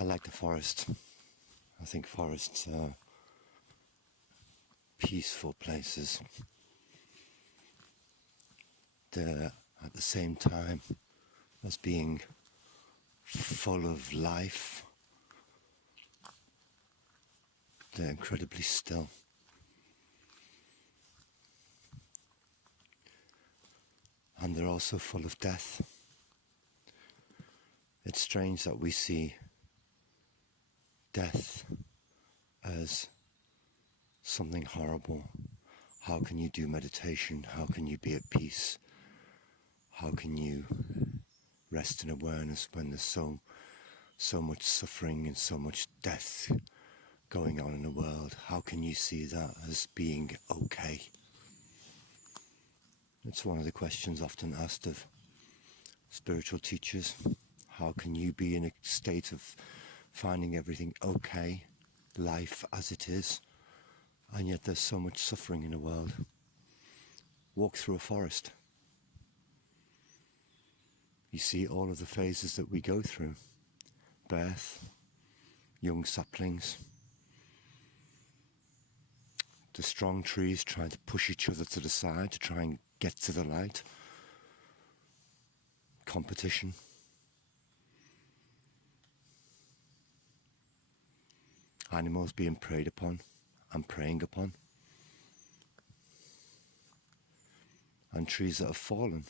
I like the forest. I think forests are peaceful places. They're at the same time as being full of life. They're incredibly still. And they're also full of death. It's strange that we see death as something horrible. How can you do meditation? How can you be at peace? How can you rest in awareness when there's so much suffering and so much death going on in the world? How can you see that as being okay? It's one of the questions often asked of spiritual teachers. How can you be in a state of finding everything okay, life as it is, and yet there's so much suffering in the world? Walk through a forest. You see all of the phases that we go through. Birth, young saplings, the strong trees trying to push each other to the side to try and get to the light. Competition. Animals being preyed upon and preying upon. And trees that have fallen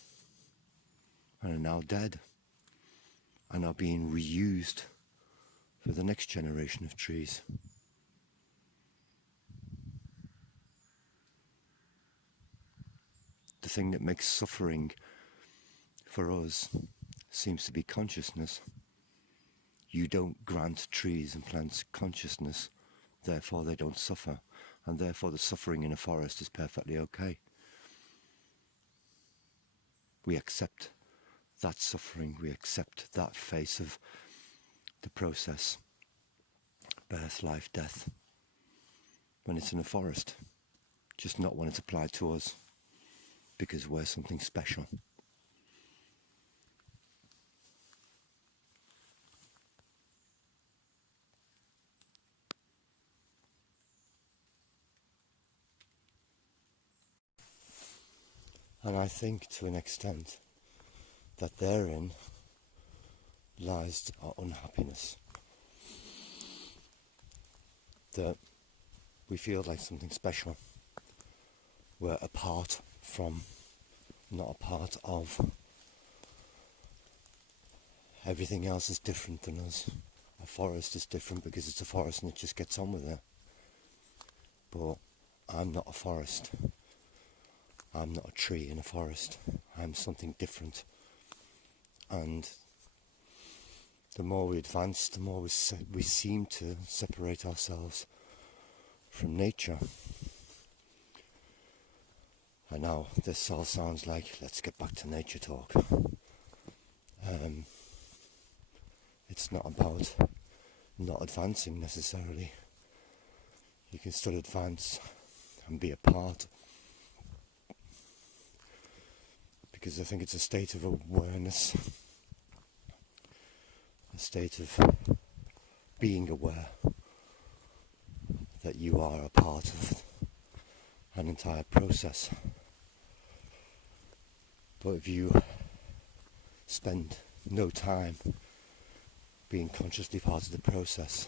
and are now dead and are being reused for the next generation of trees. The thing that makes suffering for us seems to be consciousness. You don't grant trees and plants consciousness, therefore they don't suffer, and therefore the suffering in a forest is perfectly okay. We accept that suffering, we accept that phase of the process, birth, life, death, when it's in a forest, just not when it's applied to us, because we're something special. And I think to an extent that therein lies our unhappiness. That we feel like something special. We're apart from, not a part of. Everything else is different than us. A forest is different because it's a forest and it just gets on with it. But I'm not a forest. I'm not a tree in a forest. I'm something different. And the more we advance, the more we seem to separate ourselves from nature. I know this all sounds like, let's get back to nature talk. It's not about not advancing necessarily. You can still advance and be a part. Because I think it's a state of awareness, a state of being aware that you are a part of an entire process. But if you spend no time being consciously part of the process,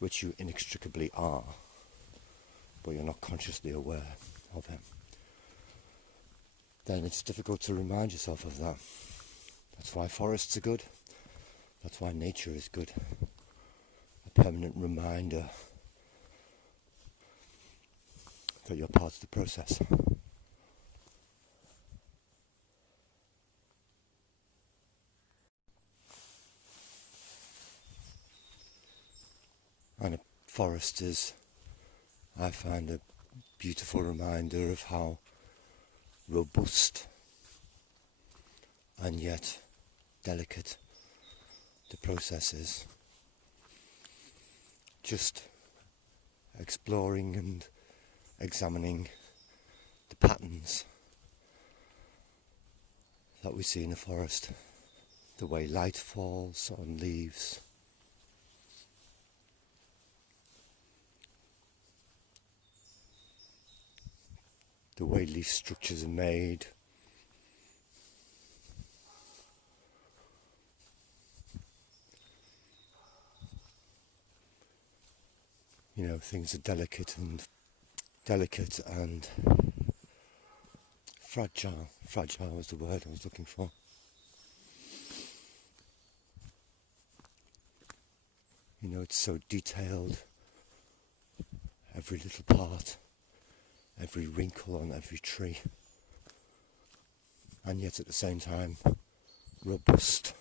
which you inextricably are, but you're not consciously aware of it, then it's difficult to remind yourself of that. That's why forests are good. That's why nature is good. A permanent reminder that you're part of the process. And a forest is, I find, a beautiful reminder of how robust and yet delicate the process is. Just exploring and examining the patterns that we see in the forest, the way light falls on leaves, the way leaf structures are made. You know, things are delicate and fragile. Fragile was the word I was looking for. You know, it's so detailed. Every little part, every wrinkle on every tree. And yet at the same time, robust.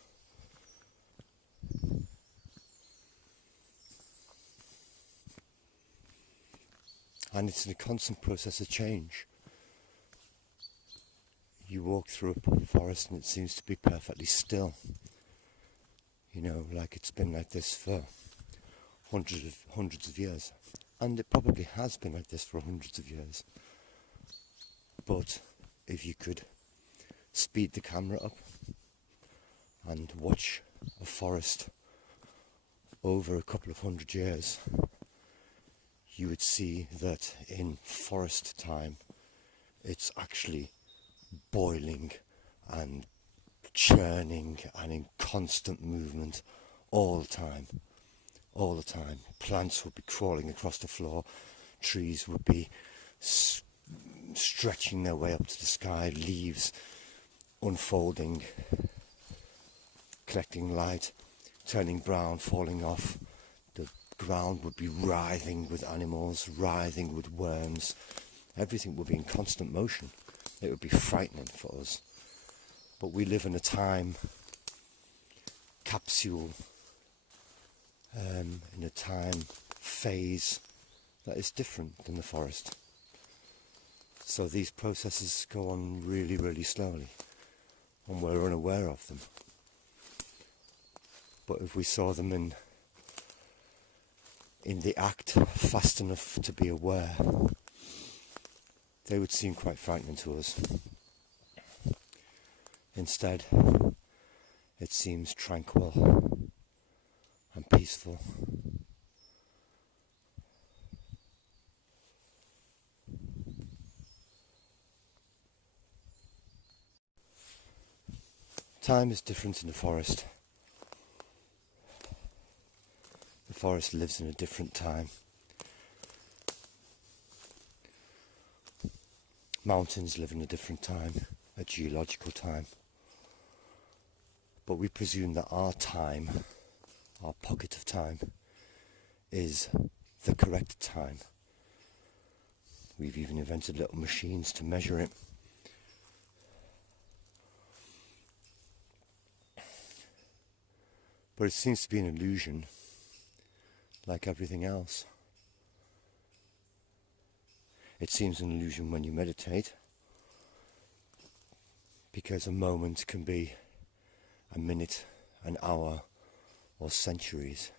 And it's in a constant process of change. You walk through a forest and it seems to be perfectly still. You know, like it's been like this for hundreds of years. And it probably has been like this for hundreds of years. But if you could speed the camera up and watch a forest over a couple of hundred years, you would see that in forest time it's actually boiling and churning and in constant movement all the time. All the time. Plants would be crawling across the floor, trees would be stretching their way up to the sky, leaves unfolding, collecting light, turning brown, falling off. The ground would be writhing with animals, writhing with worms. Everything would be in constant motion. It would be frightening for us. But we live in a time capsule, in a time phase that is different than the forest. So these processes go on really, really slowly, and we're unaware of them. But if we saw them in the act fast enough to be aware, they would seem quite frightening to us. Instead, it seems tranquil and peaceful. Time is different in the forest. The forest lives in a different time. Mountains live in a different time, a geological time. But we presume that our time, our pocket of time, is the correct time. We've even invented little machines to measure it. But it seems to be an illusion, like everything else. It seems an illusion when you meditate, because a moment can be a minute, an hour, or centuries.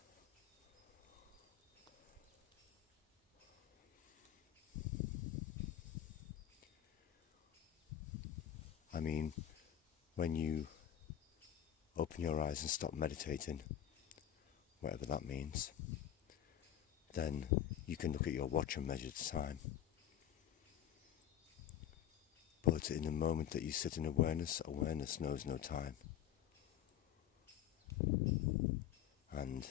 I mean, when you open your eyes and stop meditating, whatever that means, then you can look at your watch and measure the time. But in the moment that you sit in awareness, awareness knows no time. And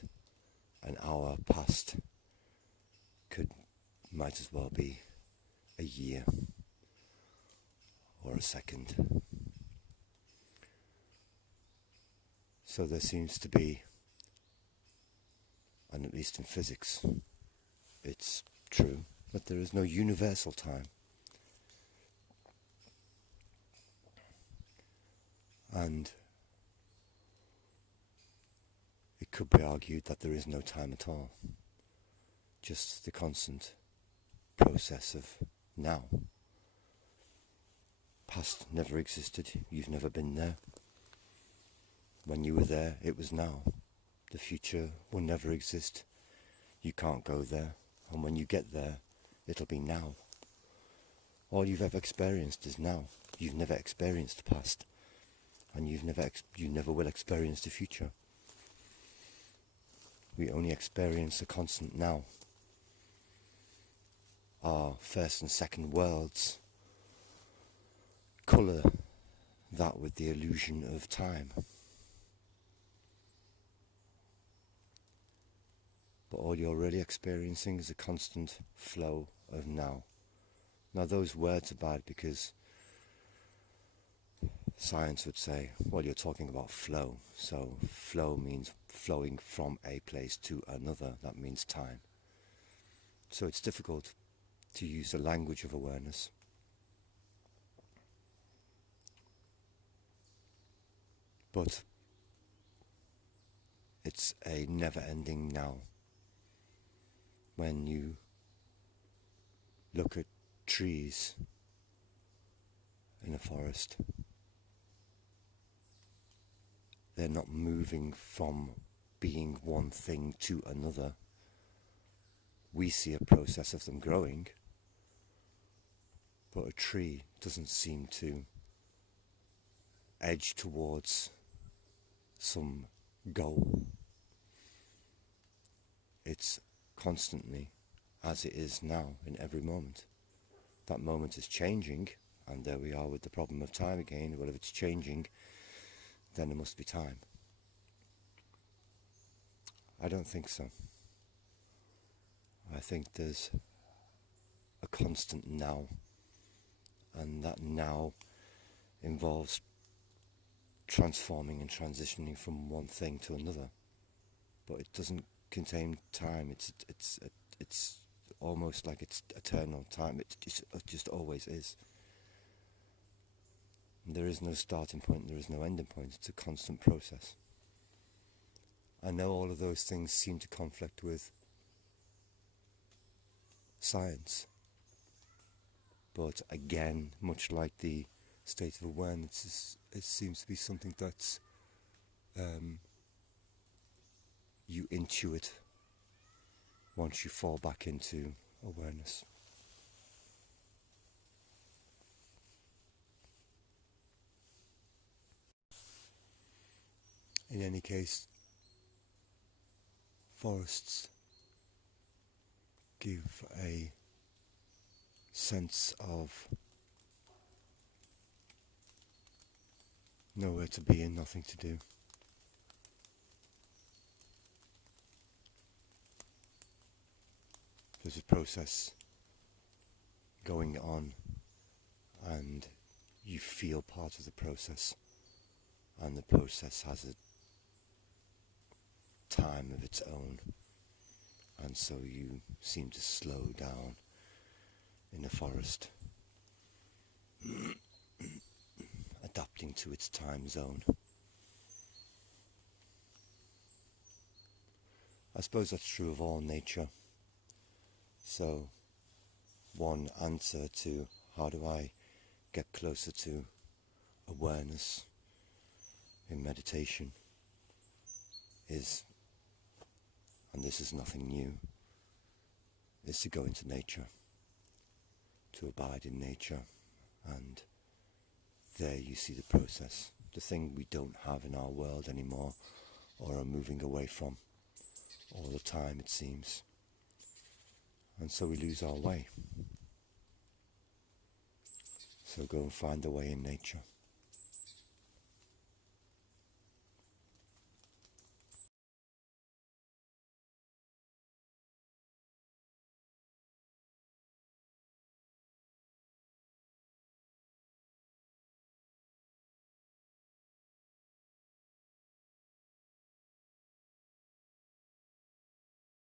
an hour past might as well be a year or a second. So there seems to be, and at least in physics, it's true, that there is no universal time. And it could be argued that there is no time at all. Just the constant process of now. Past never existed, you've never been there. When you were there, it was now. The future will never exist. You can't go there, and when you get there, it'll be now. All you've ever experienced is now. You've never experienced the past, and you never will experience the future. We only experience the constant now. Our first and second worlds colour that with the illusion of time. But all you're really experiencing is a constant flow of now. Now those words are bad because science would say, well, you're talking about flow. So flow means flowing from a place to another. That means time. So it's difficult to use the language of awareness. But it's a never-ending now. When you look at trees in a forest, they're not moving from being one thing to another. We see a process of them growing, but a tree doesn't seem to edge towards some goal. It's constantly as it is now in every moment. That moment is changing, and there we are with the problem of time again. Well, if it's changing, then there must be time. I don't think so. I think there's a constant now, and that now involves transforming and transitioning from one thing to another, but it doesn't contain time. It's almost like it's eternal time. It just always is. There is no starting point, there is no ending point. It's a constant process. I know all of those things seem to conflict with science, but again, much like the state of awareness, it seems to be something that's you intuit once you fall back into awareness. In any case, forests give a sense of nowhere to be and nothing to do. There's a process going on, and you feel part of the process, and the process has a time of its own, and so you seem to slow down in a forest, adapting to its time zone. I suppose that's true of all nature. So one answer to how do I get closer to awareness in meditation is, and this is nothing new, is to go into nature, to abide in nature, and there you see the process, the thing we don't have in our world anymore, or are moving away from all the time, it seems. And so we lose our way. So go and find the way in nature.